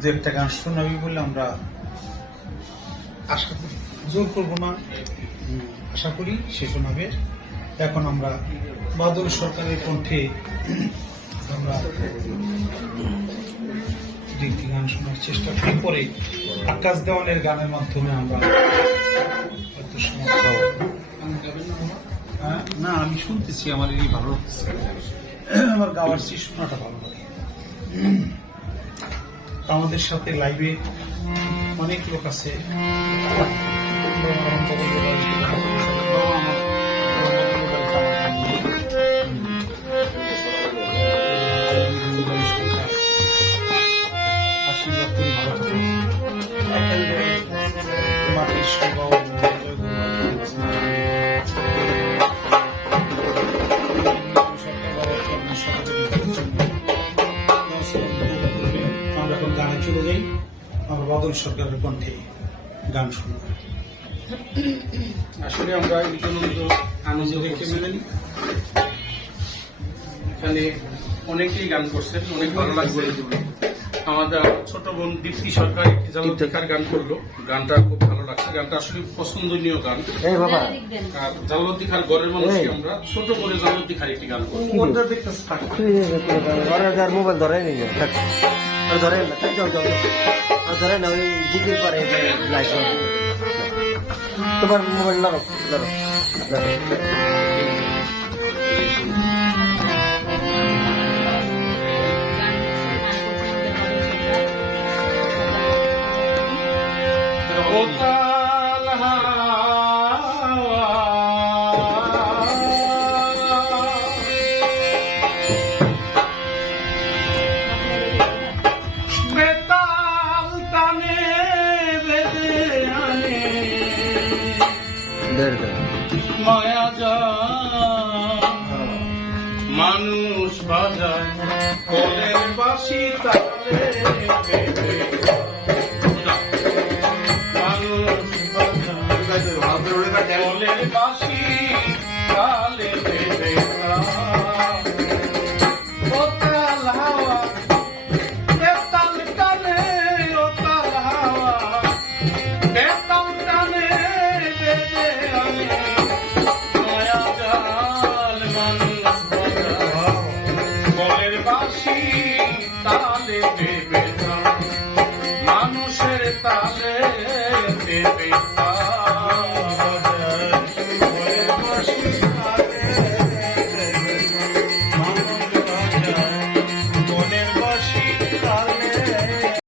যে একটা গান শোনাবি বলে আমরা আশা করি, জোর করবো না, আশা করি সে শোনাবে। এখন আমরা বাদল সরকারের কণ্ঠে আমরা একটি গান শোনার চেষ্টা করি, পরে আকাশ দেওয়ানের গানের মাধ্যমে আমরা না, আমি শুনতেছি, আমার এই ভালো লাগতেছে, আমার গাওয়ার চেয়ে শোনাটা ভালো লাগে। আমাদের সাথে লাইভে অনেক লোক আছে, আশীর্বাদ করে ভালো থাকুন। মাটির স্বভাব আমরা এখন গানে চলে যাই। আমরা বাদল সরকারের কণ্ঠে গান শুনব। আসলে আমরা ইতিমধ্যে আনন্দ দেখে মেনে নিই। এখানে অনেকেই গান করছেন, অনেক ভালো লাগছে। আমাদের ছোট বোন দীপ্তি সরকার একটি জালালদিখার গান করলো, গানটা খুব ভালো লাগছে। গানটা আসলে পছন্দনীয় গান। আর জালালদিখার ঘরের মানুষকে আমরা ছোট করে জালালদিখার একটি গান করবো। মোবাইল ধরে নি ধরে না ধরে না ওই দিকে পারে তোমার মোবাইল লাগাও মায়া মানুষ বাজায় কোলের বাসি তালে, মানুষ বাজায় কোলের বাসি তালে, ও তাল হাওয়া বেতাল টানে, ও তাল হাওয়া বেতাল টানে বেদে আনে, মায়া জাল মানুষ বাজায় কোলের বাসি তালে দেবে, মানুষের তালে দেবে।